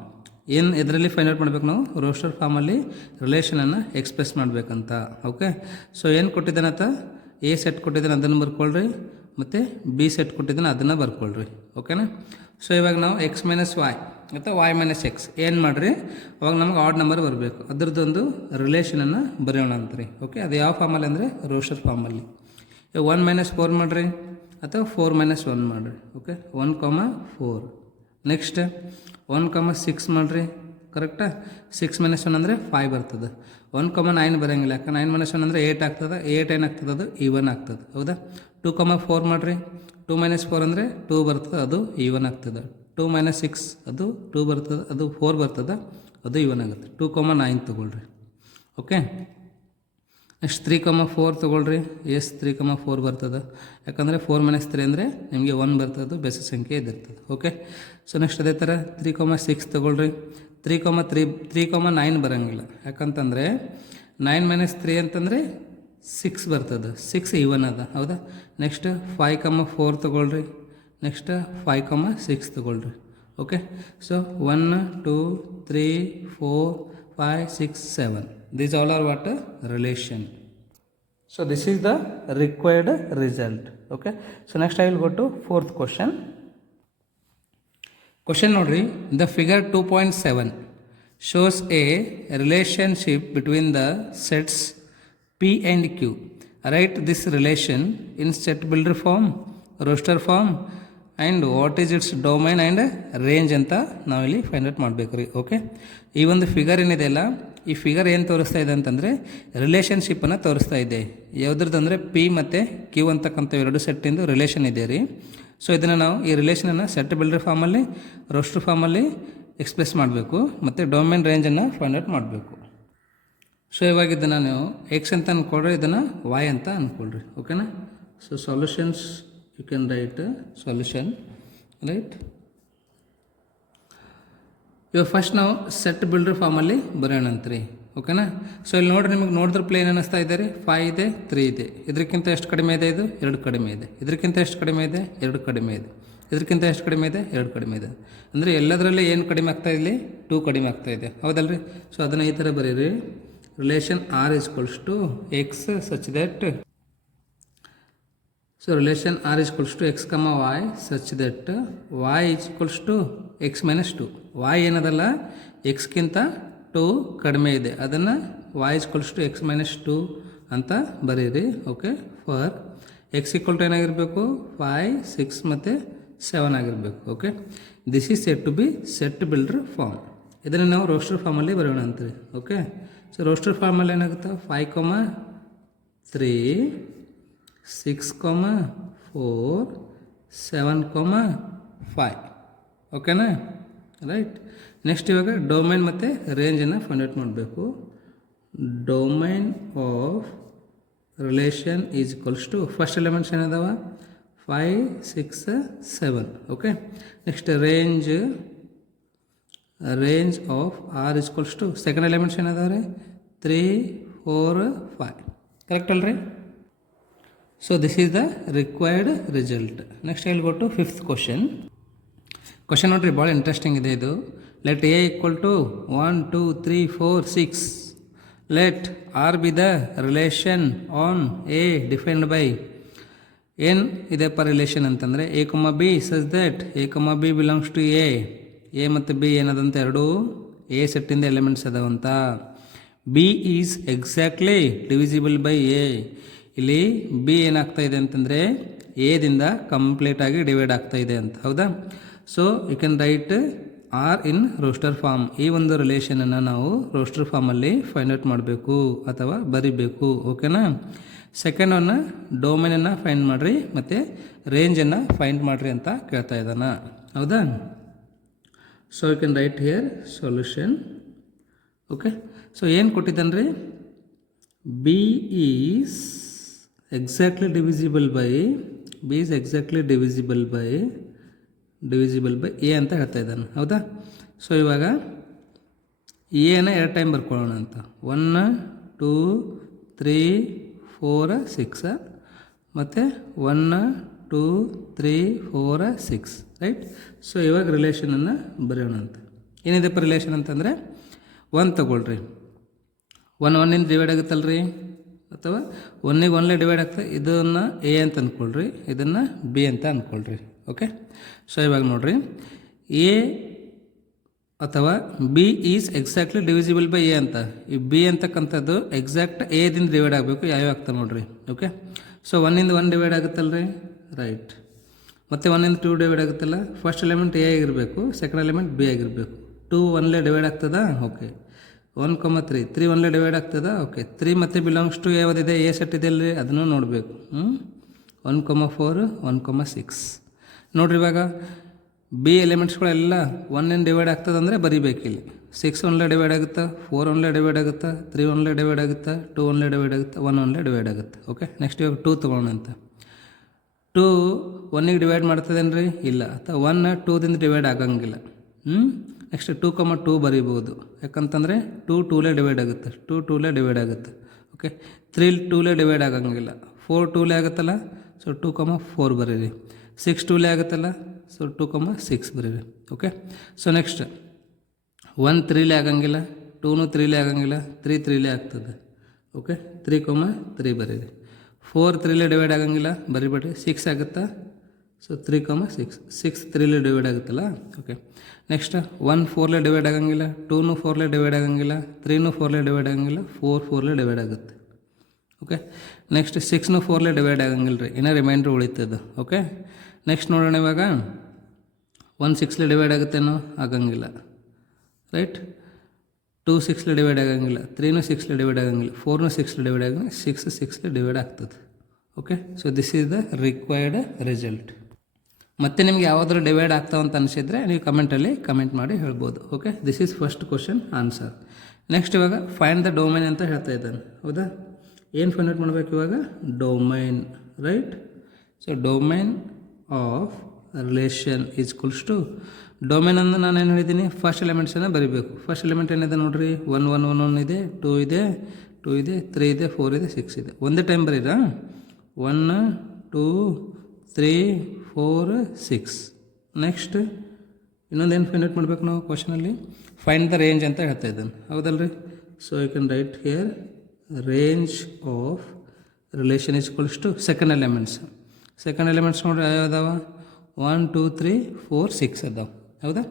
ಏನು ಇದರಲ್ಲಿ ಫೈಂಡ್ ಔಟ್ ಮಾಡಬೇಕು ನಾವು? ರೋಸ್ಟರ್ ಫಾರ್ಮಲ್ಲಿ ರಿಲೇಷನನ್ನು ಎಕ್ಸ್ಪ್ರೆಸ್ ಮಾಡಬೇಕಂತ. ಓಕೆ, ಸೊ ಏನು ಕೊಟ್ಟಿದ್ದಾನಂತ? ಎ ಸೆಟ್ ಕೊಟ್ಟಿದ್ದಾನೆ, ಅದನ್ನು ಬರ್ಕೊಳ್ರಿ, ಮತ್ತು ಬಿ ಸೆಟ್ ಕೊಟ್ಟಿದ್ದಾನೆ, ಅದನ್ನು ಬರ್ಕೊಳ್ರಿ. ಓಕೆನಾ? ಸೊ ಇವಾಗ ನಾವು ಎಕ್ಸ್ ಮೈನಸ್ ವೈ ಅಥವಾ ವೈ ಮೈನಸ್ ಎಕ್ಸ್ ಏನು ಮಾಡಿರಿ, ಅವಾಗ ನಮಗೆ ಆಡ್ ನಂಬರ್ ಬರಬೇಕು. ಅದರದ್ದೊಂದು ರಿಲೇಷನನ್ನು ಬರೆಯೋಣ ಅಂತ್ರಿ. ಓಕೆ, ಅದು ಯಾವ ಫಾರ್ಮಲ್ಲಿ ಅಂದರೆ ರೋಸ್ಟರ್ ಫಾರ್ಮಲ್ಲಿ. 1 - 4 ಮಾಡಿರಿ ಅಥವಾ 4 - 1 ಮಾಡಿರಿ. ಓಕೆ, 1 4 ನೆಕ್ಸ್ಟ್ 1,6 ಮಾಡಿರಿ, ಕರೆಕ್ಟಾ? 6 - 1 ಅಂದರೆ 5 ಬರ್ತದೆ. 1,9 ಬರೋಂಗಿಲ್ಲ, ಯಾಕೆ 9 - 1 ಅಂದರೆ 8 ಆಗ್ತದೆ. 8 ಏನಾಗ್ತದೆ? ಅದು ಈವನ್ ಆಗ್ತದೆ, ಹೌದಾ? 2,4 ಮಾಡಿರಿ, 2 - 4 ಅಂದರೆ 2 ಬರ್ತದೆ, ಅದು ಈವನ್ ಆಗ್ತದೆ. 2 - 6 ಅದು 2 ಬರ್ತದೆ, ಅದು 4 ಬರ್ತದೆ, ಅದು ಈವನ್ ಆಗುತ್ತೆ. 2,9 ತೊಗೊಳ್ರಿ. ಓಕೆ, ನೆಕ್ಸ್ಟ್ 3,4 ತೊಗೊಳ್ರಿ. ಎಸ್ 3,4 ಬರ್ತದೆ, ಯಾಕಂದರೆ 4 - 3 ಅಂದರೆ ನಿಮಗೆ 1 ಬರ್ತದೆ, ಬೆಸ ಸಂಖ್ಯೆ ಇದಿರ್ತದೆ. ಓಕೆ, ಸೊ ನೆಕ್ಸ್ಟ್ ಅದೇ ಥರ 3,6 ತೊಗೊಳ್ರಿ. 3,9 ಬರೋಂಗಿಲ್ಲ, ಯಾಕಂತಂದರೆ 9 - 3 ಅಂತಂದರೆ 6 ಬರ್ತದೆ, 6 ಈವನ್ ಅದ, ಹೌದಾ? ನೆಕ್ಸ್ಟ್ 5,4 ತೊಗೊಳ್ರಿ. ನೆಕ್ಸ್ಟ್ 5,6 ತೊಗೊಳ್ರಿ. Okay, so 1 2 3 4 5 6 7 these all are what? Relation. So this is the required result. Okay, so next I will go to fourth question. Question nodri, the figure 2.7 shows a relationship between the sets P and Q. Write this relation in set builder form, roster form, and what is it's domain and range ಅಂತ ನಾವಿಲ್ಲಿ find out ಮಾಡಬೇಕು ರೀ. Okay, ಈ ಒಂದು figure ಏನಿದೆಯಲ್ಲ, ಈ figure ಏನು ತೋರಿಸ್ತಾ ಇದೆ ಅಂತಂದರೆ ರಿಲೇಷನ್ಶಿಪ್ಪನ್ನು ತೋರಿಸ್ತಾ ಇದೆ. ಯಾವುದ್ರದ್ದಂದರೆ ಪಿ ಮತ್ತು ಕ್ಯೂ ಅಂತಕ್ಕಂಥ ಎರಡು ಸೆಟ್ಟಿಂದು ರಿಲೇಷನ್ ಇದೆ ರೀ. ಸೊ ಇದನ್ನು ನಾವು ಈ ರಿಲೇಷನನ್ನು ಸೆಟ್ ಬಿಲ್ಡರ್ ಫಾರ್ಮಲ್ಲಿ, ರೋಸ್ಟರ್ ಫಾರ್ಮಲ್ಲಿ ಎಕ್ಸ್ಪ್ರೆಸ್ ಮಾಡಬೇಕು ಮತ್ತು ಡೊಮೈನ್ ರೇಂಜನ್ನು ಫೈಂಡ್ ಔಟ್ ಮಾಡಬೇಕು. ಸೊ ಇವಾಗ ಇದನ್ನು ನೀವು ಎಕ್ಸ್ ಅಂತ ಅಂದ್ಕೊಳ್ರಿ, ಇದನ್ನು ವೈ ಅಂತ ಅಂದ್ಕೊಳ್ರಿ. ಓಕೆನಾ? So solutions you can write a solution, right? ಇವಾಗ ಫಸ್ಟ್ ನಾವು ಸೆಟ್ ಬಿಲ್ಡರ್ ಫಾರ್ಮಲ್ಲಿ ಬರೋಣಂತ್ರಿ. ಓಕೆನಾ? ಸೊ ಇಲ್ಲಿ ನೋಡ್ರಿ, ನಿಮಗೆ ನೋಡಿದ್ರೆ ಪ್ಲೇನ್ ಅನ್ನಿಸ್ತಾ ಇದೆ ರೀ. 5 ಇದೆ, 3 ಇದೆ. ಇದಕ್ಕಿಂತ ಎಷ್ಟು ಕಡಿಮೆ ಇದೆ? ಇದು 2 ಕಡಿಮೆ ಇದೆ. ಇದಕ್ಕಿಂತ ಎಷ್ಟು ಕಡಿಮೆ ಇದೆ? 2 ಕಡಿಮೆ ಇದೆ. ಇದಕ್ಕಿಂತ ಎಷ್ಟು ಕಡಿಮೆ ಇದೆ? 2 ಕಡಿಮೆ ಇದೆ. ಅಂದರೆ ಎಲ್ಲದರಲ್ಲಿ ಏನು ಕಡಿಮೆ ಆಗ್ತಾ ಇಲ್ಲಿ? 2 ಕಡಿಮೆ ಆಗ್ತಾ ಇದೆ, ಹೌದಲ್ರಿ? ಸೊ ಅದನ್ನು ಈ ಥರ ಬರೀರಿ. Relation R is equals to X such that, so relation r is equals to x comma y such that y is equals to x minus 2. y ಏನದಲ್ಲ x ಗಿಂತ 2 ಕಡಿಮೆ ಇದೆ, ಅದನ್ನು y is equals to x minus 2 ಅಂತ ಬರೀರಿ. Okay, for x equal to ಏನಾಗಿರಬೇಕು? 5 6 ಮತ್ತು 7 ಆಗಿರಬೇಕು. Okay, this is set to be set builder form. ಇದನ್ನು ನಾವು ರೋಸ್ಟರ್ ಫಾರ್ಮಲ್ಲಿ ಬರೋಣ ಅಂತೀವಿ. ಓಕೆ, ಸೊ ರೋಸ್ಟರ್ ಫಾರ್ಮಲ್ಲಿ ಏನಾಗುತ್ತೆ? 5,3 6,4 7,5. ಓಕೆನಾ? ರೈಟ್. ನೆಕ್ಸ್ಟ್ ಇವಾಗ ಡೊಮೈನ್ ಮತ್ತು ರೇಂಜನ್ನು ಫೈಂಡ್ ಔಟ್ ಮಾಡಬೇಕು. Domain of relation is equals to first elements ಏನಿದಾವ? 5 6 7. Okay, next range of R is equals to second elements ಏನಿದಾವೆ ರೀ? 3 4 5. ಕರೆಕ್ಟ್ ಅಲ್ರಿ? So this is the required result. Next I will go to fifth question. Question ನೋಡ್ರಿ, ಭಾಳ interesting ಇದೆ ಇದು. Let A equal to 1 2 3 4 6. Let R be the relation on A defined by. ಏನು ಇದೆಪ್ಪ relation ಅಂತಂದರೆ A comma B such that A comma B belongs to A. A ಮತ್ತು B ಏನದಂತ ಎರಡು ಎ ಸೆಟ್ಟಿಂದ ಎಲಿಮೆಂಟ್ಸ್ ಅದಾವಂತ. B is exactly divisible by A. ಇಲ್ಲಿ B ಏನಾಗ್ತಾ ಇದೆ ಅಂತಂದರೆ ಎದಿಂದ ಕಂಪ್ಲೀಟಾಗಿ ಡಿವೈಡ್ ಆಗ್ತಾ ಇದೆ ಅಂತ, ಹೌದಾ? So you can write R in roster form. ಈ ಒಂದು ರಿಲೇಷನನ್ನು ನಾವು ರೋಸ್ಟರ್ ಫಾರ್ಮಲ್ಲಿ ಫೈಂಡ್ ಔಟ್ ಮಾಡಬೇಕು ಅಥವಾ ಬರಿಬೇಕು. ಓಕೆನಾ? ಸೆಕೆಂಡ್ ಒನ್ನ ಡೊಮೈನನ್ನು ಫೈಂಡ್ ಮಾಡಿರಿ ಮತ್ತು ರೇಂಜನ್ನು ಫೈಂಡ್ ಮಾಡಿರಿ ಅಂತ ಕೇಳ್ತಾ ಇದ್ದಾನ, ಹೌದಾ? So you can write here solution. Okay, so ಏನು ಕೊಟ್ಟಿದ್ದಾನೆ ರೀ? B is exactly divisible by A ಅಂತ ಹೇಳ್ತಾ ಇದ್ದಾನೆ, ಹೌದಾ? ಸೊ ಇವಾಗ ಎನ 2 ಟೈಮ್ ಬರ್ಕೊಳ್ಳೋಣ ಅಂತ. 1 2 3 4 6 ಮತ್ತು 1 2 3 4 6, ರೈಟ್? ಸೊ ಇವಾಗ ರಿಲೇಷನನ್ನು ಬರೆಯೋಣ ಅಂತ. ಏನಿದೆಪ್ಪ ರಿಲೇಷನ್ ಅಂತಂದರೆ 1 ತಗೊಳ್ರಿ. 1 1 ಡಿವೈಡ್ ಆಗುತ್ತಲ್ಲ ರೀ, ಅಥವಾ 1ಗೆ 1 ಡಿವೈಡ್ ಆಗ್ತದೆ. ಇದನ್ನು ಎ ಅಂತ ಅಂದ್ಕೊಳ್ರಿ, ಇದನ್ನು ಬಿ ಅಂತ ಅಂದ್ಕೊಳ್ರಿ. ಓಕೆ, ಸೊ ಇವಾಗ ನೋಡಿರಿ, ಎ ಅಥವಾ B is exactly divisible by A ಅಂತ. ಈ ಬಿ ಅಂತಕ್ಕಂಥದ್ದು ಎಕ್ಸಾಕ್ಟ್ ಎದಿಂದ ಡಿವೈಡ್ ಆಗಬೇಕು. ಯಾವ್ಯಾವ ಆಗ್ತದೆ ನೋಡಿರಿ. ಓಕೆ, ಸೊ 1ಇಂದ 1 ಡಿವೈಡ್ ಆಗುತ್ತಲ್ಲ ರೀ, ರೈಟ್. ಮತ್ತು 1 ಇಂದ 2 ಡಿವೈಡ್ ಆಗುತ್ತಲ್ಲ, ಫಸ್ಟ್ ಎಲಿಮೆಂಟ್ ಎ ಆಗಿರಬೇಕು, ಸೆಕೆಂಡ್ ಎಲಿಮೆಂಟ್ ಬಿ ಆಗಿರಬೇಕು. 2 1ಲೇ ಡಿವೈಡ್ ಆಗ್ತದಾ? ಓಕೆ. 1, 3 1ಲೇ ಡಿವೈಡ್ ಆಗ್ತದಾ? ಓಕೆ. 3 ಮತ್ತೆ ಬಿಲಾಂಗ್ಸ್ ಟು ಯಾವುದಿದೆ, ಎ ಸೆಟ್ ಇದೆ ಅಲ್ರಿ, ಅದನ್ನು ನೋಡಬೇಕು. 1, 4 1, 6 ನೋಡಿರಿ. ಇವಾಗ ಬಿ ಎಲಿಮೆಂಟ್ಸ್ಗಳೆಲ್ಲ 1 ಇಂದ ಡಿವೈಡ್ ಆಗ್ತದೆ ಅಂದರೆ ಬರೀಬೇಕಿಲ್ಲಿ. 6 1ಲೇ ಡಿವೈಡ್ ಆಗುತ್ತಾ, 4 1ಲೇ ಡಿವೈಡ್ ಆಗುತ್ತಾ, 3 1ಲೇ ಡಿವೈಡ್ ಆಗುತ್ತಾ, 2 1ಲೇ ಡಿವೈಡ್ ಆಗುತ್ತಾ, 1 1ಲೇ ಡಿವೈಡ್ ಆಗುತ್ತೆ. ಓಕೆ. ನೆಕ್ಸ್ಟ್ ಇವಾಗ 2 ತೊಗೊಳ್ಳೋಣ ಅಂತ. 2 1ಗೆ ಡಿವೈಡ್ ಮಾಡ್ತದೇನ್ರಿ? ಇಲ್ಲ. ಅಥವಾ 1 2ದಿಂದ ಡಿವೈಡ್ ಆಗಂಗಿಲ್ಲ. ನೆಕ್ಸ್ಟ್ 2, 2 ಬರೀಬೋದು. ಯಾಕಂತಂದರೆ 2 2ಲೇ ಡಿವೈಡ್ ಆಗುತ್ತೆ, 2 2ಲೇ ಡಿವೈಡ್ ಆಗುತ್ತೆ. ಓಕೆ. 3 2ಲೇ ಡಿವೈಡ್ ಆಗಂಗಿಲ್ಲ. 4 2ಲೇ ಆಗುತ್ತಲ್ಲ, ಸೊ 2, 4 ಬರೀರಿ. 6 2ಲೇ ಆಗುತ್ತಲ್ಲ, ಸೊ 2, 6 ಬರೀರಿ. ಓಕೆ. ಸೊ ನೆಕ್ಸ್ಟ್ 1 3ಲೇ ಆಗಂಗಿಲ್ಲ, 2 3ಲೇ ಆಗಂಗಿಲ್ಲ, 3 3ಲೇ ಆಗ್ತದೆ. ಓಕೆ. 3, 3 ಬರೀರಿ. 4 3ಲೇ ಡಿವೈಡ್ ಆಗಂಗಿಲ್ಲ, ಬರಿಬೇಡ್ರಿ. 6 ಆಗುತ್ತಾ? ಸೊ 3, 6 6 3ಲೇ ಡಿವೈಡ್ ಆಗುತ್ತಲ್ಲ. ಓಕೆ. ನೆಕ್ಸ್ಟ್ 1 4ಲೇ ಡಿವೈಡ್ ಆಗಂಗಿಲ್ಲ, 2 4ಲೇ ಡಿವೈಡ್ ಆಗಂಗಿಲ್ಲ, 3 4ಲೇ ಡಿವೈಡ್ ಆಗಂಗಿಲ್ಲ, 4 4ಲೇ ಡಿವೈಡ್ ಆಗುತ್ತೆ. ಓಕೆ. ನೆಕ್ಸ್ಟ್ 6 4ಲೇ ಡಿವೈಡ್ ಆಗಂಗಿಲ್ಲ ರೀ, ಇನ್ನೂ ರಿಮೈಂಡ್ರ್ ಉಳಿತದೆ. ಓಕೆ. ನೆಕ್ಸ್ಟ್ ನೋಡೋಣ. ಇವಾಗ 1 6ಲೇ ಡಿವೈಡ್ ಆಗುತ್ತೇನೋ? ಆಗಂಗಿಲ್ಲ, ರೈಟ್. 2 6ಲೇ ಡಿವೈಡ್ ಆಗಂಗಿಲ್ಲ, 3 6ಲೇ ಡಿವೈಡ್ ಆಗಂಗಿಲ್ಲ, 4 6ಲೇ ಡಿವೈಡ್ ಆಗಂಗಿಲ್ಲ, 6 6ಲೇ ಡಿವೈಡ್ ಆಗ್ತದೆ. Okay. So this is the required result. ಮತ್ತು ನಿಮ್ಗೆ ಯಾವುದಾದ್ರು ಡಿವೈಡ್ ಆಗ್ತಾವಂತ ಅನಿಸಿದರೆ ನೀವು ಕಮೆಂಟಲ್ಲಿ ಕಮೆಂಟ್ ಮಾಡಿ ಹೇಳ್ಬೋದು. Okay. This is first question answer. Next ಇವಾಗ ಫೈಂಡ್ ದ ಡೊಮೈನ್ ಅಂತ ಹೇಳ್ತಾ ಇದ್ದಾನೆ. ಹೌದಾ? ಏನು ಫೈಂಡ್ ಔಟ್ ಮಾಡಬೇಕು ಇವಾಗ? Domain, right. So domain of relation is equals to, domain ಅಂದ್ರೆ ನಾನು ಏನು ಹೇಳಿದ್ದೀನಿ, ಫಸ್ಟ್ ಎಲಿಮೆಂಟ್ಸನ್ನು ಬರೀಬೇಕು. ಫಸ್ಟ್ ಎಲಿಮೆಂಟ್ ಏನಿದೆ ನೋಡಿರಿ, 1 1 1 1 ಇದೆ, 2 ಇದೆ, 2 ಇದೆ, 3 ಇದೆ, 4 ಇದೆ, 6 ಇದೆ. ಒಂದೇ ಟೈಮ್ ಬರೀರಾ? 1 2 3 4 6. ನೆಕ್ಸ್ಟ್ ಇನ್ನೊಂದೇನು ಫೈಂಡ್ ಔಟ್ ಮಾಡಬೇಕು ನಾವು ಕ್ವಶನಲ್ಲಿ? ಫೈಂಡ್ ದ ರೇಂಜ್ ಅಂತ ಹೇಳ್ತಾ ಇದ್ದಾನೆ. ಹೌದಲ್ರಿ? So you can write here range of relation is equals to second elements. Second elements ನೋಡ್ರಿ ಯಾವ್ಯಾವ? 1 2 3 4 6 ಅದಾವ. ಹೌದಾ?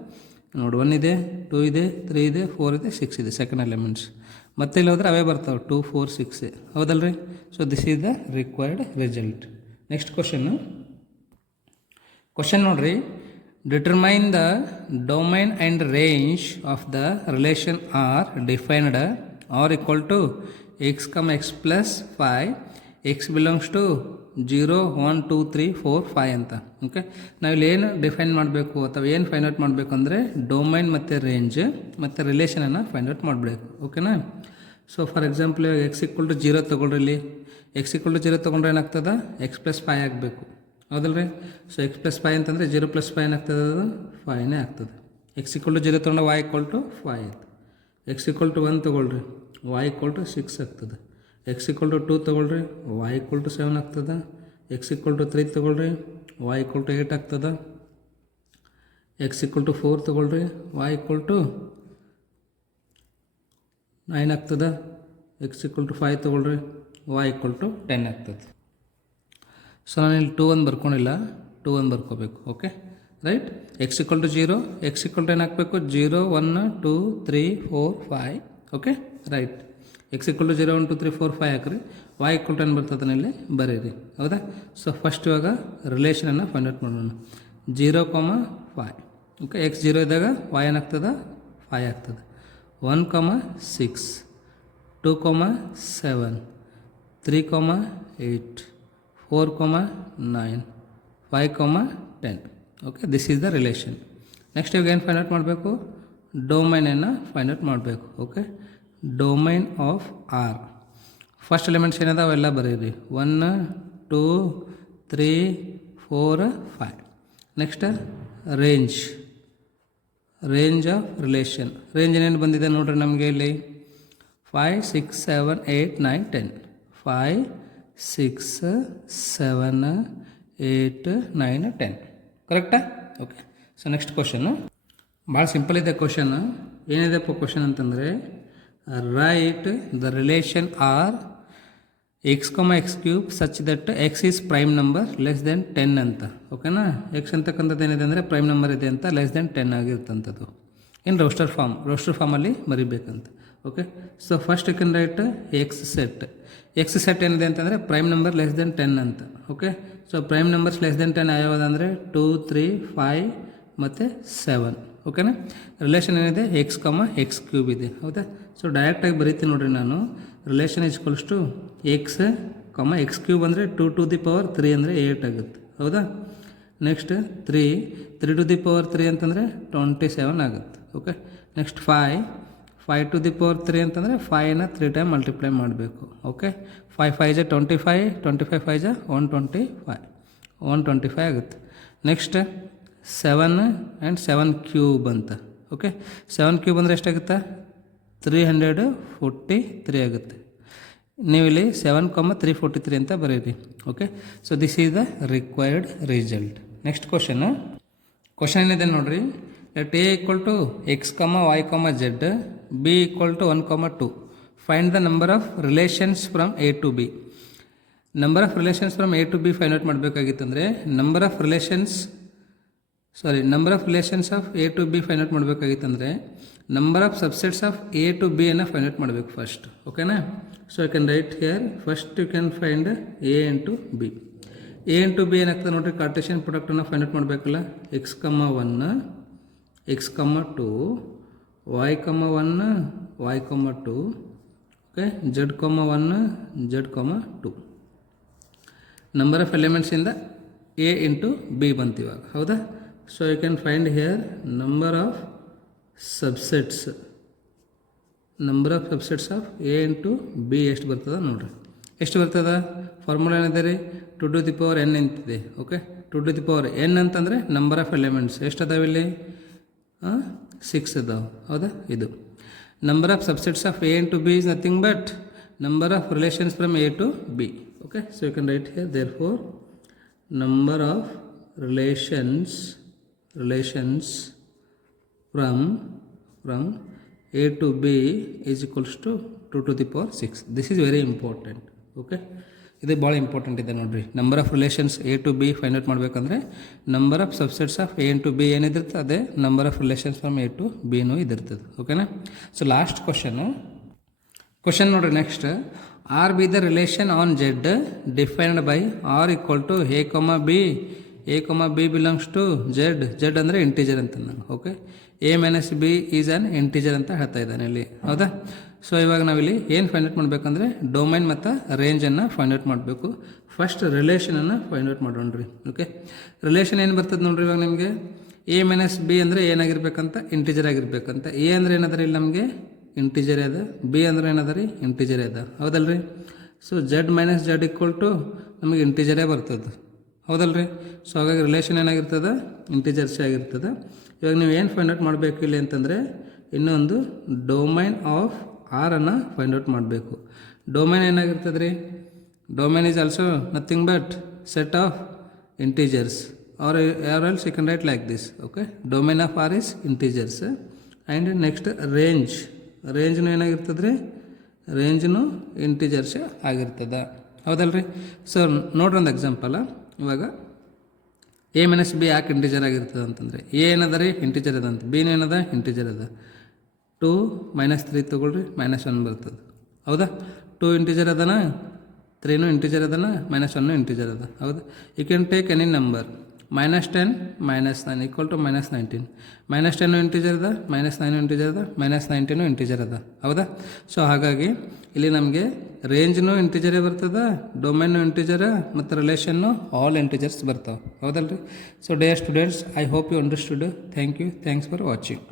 ನೋಡಿ 1 ಇದೆ, 2 ಇದೆ, 3 ಇದೆ, 4 ಇದೆ, 6 ಇದೆ ಸೆಕೆಂಡ್ ಎಲಿಮೆಂಟ್ಸ್. ಮತ್ತೆ ಇಲ್ಲಿ ಹೋದ್ರೆ ಅವೇ ಬರ್ತಾವೆ 2 4 6. ಹೌದಲ್ರಿ? So this is the required result. Next question ನೋಡ್ರಿ. Determine the domain and range of the relation R defined R equal to x, x plus 5, x belongs to 0 1 2 3 4 5 ಅಂತ. ಓಕೆ. ನಾವಿಲ್ಲಿ ಏನು ಡಿಫೈನ್ ಮಾಡಬೇಕು ಅಥವಾ ಏನು ಫೈಂಡ್ ಔಟ್ ಮಾಡಬೇಕು ಅಂದರೆ domain ಮತ್ತು ರೇಂಜ್ ಮತ್ತು ರಿಲೇಷನನ್ನು ಫೈಂಡ್ ಔಟ್ ಮಾಡಬೇಕು. ಓಕೆನಾ? ಸೊ ಫಾರ್ ಎಕ್ಸಾಂಪಲ್ ಇವಾಗ x = 0 ತೊಗೊಳ್ರಿ. ಇಲ್ಲಿ x = 0 ತೊಗೊಂಡ್ರೆ ಏನಾಗ್ತದೆ? x + 5 ಆಗಬೇಕು. ಹೌದಲ್ರಿ? ಸೊ x + 5 ಅಂತಂದರೆ 0 + 5 ಏನಾಗ್ತದೆ? ಅದು 5ನೇ ಆಗ್ತದೆ. x = 0 ತೊಗೊಂಡ್ರೆ y = 5 ಆಯ್ತು. x = 1 ತೊಗೊಳ್ರಿ, y = 6 ಆಗ್ತದೆ. x = 2 ತೊಗೊಳ್ರಿ, y = 7 ಆಗ್ತದೆ. x = 3 ತೊಗೊಳ್ರಿ, y = 8 ಆಗ್ತದೆ. x = 4 ತೊಗೊಳ್ರಿ, y = 9 ಆಗ್ತದೆ. x = 5 ತೊಗೊಳ್ರಿ, y = 10 ಆಗ್ತದೆ. ಸೊ ನಾನು ಇಲ್ಲಿ 2 1 ಬರ್ಕೊಂಡಿಲ್ಲ, 2 1 ಬರ್ಕೋಬೇಕು. Okay, right. x = 0, x = ಏನು ಹಾಕಬೇಕು? 0 1 2 3 4 5. Okay, right. x = 0 1 2 3 4 5 ಹಾಕ್ರಿ, y = ಏನು ಬರ್ತದೆ ಇಲ್ಲಿ ಬರೀರಿ. ಹೌದಾ? ಸೊ ಫಸ್ಟ್ ಇವಾಗ ರಿಲೇಷನನ್ನು ಫೈಂಡ್ ಔಟ್ ಮಾಡೋಣ. 0, 5. ಓಕೆ, x 0 ಇದ್ದಾಗ y ಏನಾಗ್ತದೆ? 5 ಆಗ್ತದೆ. 1, 6, 2, 7, 3, 8, 4, 9, 5, 10. Okay, this is the relation. Next ಇವಾಗ ಏನು ಫೈಂಡ್ ಔಟ್ ಮಾಡಬೇಕು? ಡೊಮೈನನ್ನು ಫೈಂಡ್ ಔಟ್ ಮಾಡಬೇಕು. Okay, domain of R. First elements ಏನಿದೆ ಅವೆಲ್ಲ ಬರೀರಿ. 1 2 3 4 5. Next range of relation. Range ಏನೇನು ಬಂದಿದೆ ನೋಡ್ರಿ ನಮಗೆ ಇಲ್ಲಿ. 5 6 7 8 9 10. 5 6 7 8 9 10. ಕರೆಕ್ಟಾ? ಓಕೆ. ಸೊ ನೆಕ್ಸ್ಟ್ ಕ್ವಶನ್ನು ಭಾಳ ಸಿಂಪಲ್ ಇದೆ. ಕ್ವಶನ್ ಏನಿದೆಪ್ಪ ಕ್ವಶನ್ ಅಂತಂದರೆ, right the relation R x, x³ such that x is prime number less than 10 ಅಂತ. ಓಕೆನಾ? ಎಕ್ಸ್ ಅಂತಕ್ಕಂಥದ್ದು ಏನಿದೆ ಅಂದರೆ ಪ್ರೈಮ್ ನಂಬರ್ ಇದೆ ಅಂತ, ಲೆಸ್ ದೆನ್ 10 ಆಗಿರ್ತಂಥದ್ದು. ಇನ್ ರೋಸ್ಟರ್ ಫಾರ್ಮಲ್ಲಿ ಮರಿಬೇಕಂತ. Okay. So first you can write X set. X set ಏನಿದೆ ಅಂತಂದರೆ ಪ್ರೈಮ್ ನಂಬರ್ ಲೆಸ್ ದೆನ್ 10 ಅಂತ. Okay. So prime numbers less than 10 ಯಾವ್ಯಾವುದಂದರೆ 2, 3, 5 ಮತ್ತು 7. ಓಕೆನಾ. ರಿಲೇಷನ್ ಏನಿದೆ ಎಕ್ಸ್ ಕ್ಯೂಬ್ ಇದೆ. ಹೌದಾ. ಸೊ ಡೈರೆಕ್ಟಾಗಿ ಬರೀತೀನಿ ನೋಡಿರಿ ನಾನು. Relation equals to X cube ಅಂದರೆ 2 to the power 3 ಅಂದರೆ 8 ಆಗುತ್ತೆ. ಹೌದಾ. ನೆಕ್ಸ್ಟ್ 3 to the power 3 ಅಂತಂದರೆ 27 ಆಗುತ್ತೆ. Okay. Next 5 to the power 3 ಅಂತಂದರೆ 5ನ 3 ಟೈಮ್ ಮಲ್ಟಿಪ್ಲೈ ಮಾಡಬೇಕು. ಓಕೆ. 5 5 is 25, 25 5 is 125 ಆಗುತ್ತೆ. ನೆಕ್ಸ್ಟ್ 7 ಆ್ಯಂಡ್ 7 ಕ್ಯೂಬ್ ಅಂತ. ಓಕೆ. 7 ಕ್ಯೂಬ್ ಅಂದರೆ ಎಷ್ಟಾಗುತ್ತೆ? 343 ಆಗುತ್ತೆ. ನೀವು ಇಲ್ಲಿ 7,343 ಅಂತ ಬರೀರಿ. Okay. So this is the required result. Next question ಏನಿದೆ ನೋಡಿರಿ. Let A equal to X Y Z, B equal to 1, 2. Find the number of relations from A to B. Number of relations from A to B find out ಮಾಡಬೇಕಾಗಿತ್ತಂದರೆ number of relations of A to B find out ಮಾಡಬೇಕಾಗಿತ್ತಂದರೆ number of subsets of A to B ಅನ್ನು find out ಮಾಡಬೇಕು first. ಓಕೆನಾ. So I can write here first you can find A into B. A into B ಏನಾಗ್ತದೆ ನೋಡಿರಿ, Cartesian ಪ್ರಾಡಕ್ಟನ್ನು find out ಮಾಡಬೇಕಲ್ಲ. X 1, X 2, Y 1, Y 2, okay, Z 1, Z 2. Number of ಎಲಿಮೆಂಟ್ಸಿಂದ A into B ಬಂತು ಇವಾಗ. ಹೌದಾ. So you can find here number of subsets of A into B ಎಷ್ಟು ಬರ್ತದೆ ನೋಡಿರಿ. ಎಷ್ಟು ಬರ್ತದೆ? ಫಾರ್ಮುಲಾ ಏನಿದೆ ರೀ, 2 to the power n ಅಂತಿದೆ. Okay. 2 to the power n ಅಂತಂದರೆ ನಂಬರ್ ಆಫ್ ಎಲಿಮೆಂಟ್ಸ್ ಎಷ್ಟು ಅದಾವೆ ಇಲ್ಲಿ? 6 ಅದಾವೆ. ಹೌದಾ. ಇದು number of subsets of A into B is nothing but number of relations from A to B. Okay. So you can write here therefore number of relations from A to B is equals to 2 to the power 6. This is very important. Okay. ಇದು ಭಾಳ important ಇದೆ ನೋಡಿರಿ. Number of relations A to B find out ಮಾಡಬೇಕಂದ್ರೆ number of subsets of A to B ಏನಿದಿರ್ತದೆ ಅದೇ number of relations from A to ಬಿನೂ ಇದಿರ್ತದೆ. ಓಕೆನಾ. ಸೊ ಲಾಸ್ಟ್ ಕ್ವಶನ್ ನೋಡಿರಿ. Next R be the relation on Z defined by R equal to A B belongs to Z ಅಂದರೆ integer ಅಂತ ನಾನು. Okay. A minus B is an integer ಅಂತ ಹೇಳ್ತಾ ಇದ್ದಾನೆ ಇಲ್ಲಿ. ಹೌದಾ. ಸೊ ಇವಾಗ ನಾವಿಲ್ಲಿ ಏನು ಫೈಂಡ್ ಔಟ್ ಮಾಡಬೇಕಂದ್ರೆ ಡೊಮೈನ್ ಮತ್ತು ರೇಂಜನ್ನು ಫೈಂಡ್ ಔಟ್ ಮಾಡಬೇಕು. ಫಸ್ಟ್ ರಿಲೇಷನನ್ನು ಫೈಂಡ್ ಔಟ್ ಮಾಡೋಣ್ರಿ. ಓಕೆ. ರಿಲೇಷನ್ ಏನು ಬರ್ತದೆ ನೋಡ್ರಿ ಇವಾಗ ನಿಮಗೆ. ಎ ಮೈನಸ್ ಬಿ ಅಂದರೆ ಏನಾಗಿರ್ಬೇಕಂತ? ಇಂಟೀಜರ್ ಆಗಿರ್ಬೇಕಂತ. ಎ ಅಂದರೆ ಏನದ ಇಲ್ಲಿ ನಮಗೆ ಇಂಟೀಜರ್ ಅದ, ಬಿ ಅಂದರೆ ಏನದ ರೀ ಇಂಟೀಜರ್ ಅದ. ಹೌದಲ್ರಿ. So Z minus Z equal to ನಮಗೆ ಇಂಟೀಜರೇ ಬರ್ತದೆ. ಹೌದಲ್ರಿ. ಸೊ ಹಾಗಾಗಿ ರಿಲೇಷನ್ ಏನಾಗಿರ್ತದೆ? ಇಂಟೀಜರ್ಸೇ ಆಗಿರ್ತದೆ. ಇವಾಗ ನೀವು ಏನು ಫೈಂಡ್ ಔಟ್ ಮಾಡಬೇಕು ಇಲ್ಲಿ ಅಂತಂದರೆ ಇನ್ನೊಂದು ಡೊಮೈನ್ ಆಫ್ ಆರ್ ಅನ್ನು ಫೈಂಡ್ ಔಟ್ ಮಾಡಬೇಕು. ಡೊಮೈನ್ ಏನಾಗಿರ್ತದೆ ರೀ? Domain is also nothing but set of integers or else you can write like this. Okay. Domain of R is integers. And next ರೇಂಜ್ನು ಏನಾಗಿರ್ತದೆ ರೀ? ರೇಂಜ್ನು ಇಂಟೀಜರ್ಸೇ ಆಗಿರ್ತದೆ. ಹೌದಲ್ರಿ. ಸೊ ನೋಡ್ರಿ ಒಂದು ಎಕ್ಸಾಂಪಲ್. ಇವಾಗ ಎ ಮೈನಸ್ ಬಿ ಯಾಕೆ ಇಂಟೀಜರ್ ಆಗಿರ್ತದೆ ಅಂತಂದರೆ ಎ ಏನದ ರೀ ಇಂಟೀಜರ್ ಅದ ಅಂತ, ಬಿನೂ ಏನದ ಇಂಟೀಜರ್ ಅದ. 2 - 3 ತೊಗೊಳ್ರಿ -1 ಬರ್ತದೆ. ಹೌದಾ. 2 ಇಂಟೀಜರ್ ಅದನ, 3 ಇಂಟೀಜರ್ ಅದನ, -1 ಇಂಟೀಜರ್ ಅದ. ಹೌದಾ. You can take any number. -10 - 9 equal to -19. -10 integer ಅದ, -9 ಇಂಟೀಜರ್ ಅದ, -19 ಇಂಟೀಜರ್ ಅದ. ಹೌದಾ. ಸೊ ಹಾಗಾಗಿ ಇಲ್ಲಿ ನಮಗೆ ರೇಂಜ್ನು ಇಂಟೀಜರೇ ಬರ್ತದೆ, ಡೊಮೈನು ಇಂಟೀಜರ ಮತ್ತು ರಿಲೇಷನ್ನು ಆಲ್ ಇಂಟೀಜರ್ಸ್ ಬರ್ತಾವೆ. ಹೌದಲ್ರಿ. So dear students, I hope you understood. Thank you. Thanks for watching.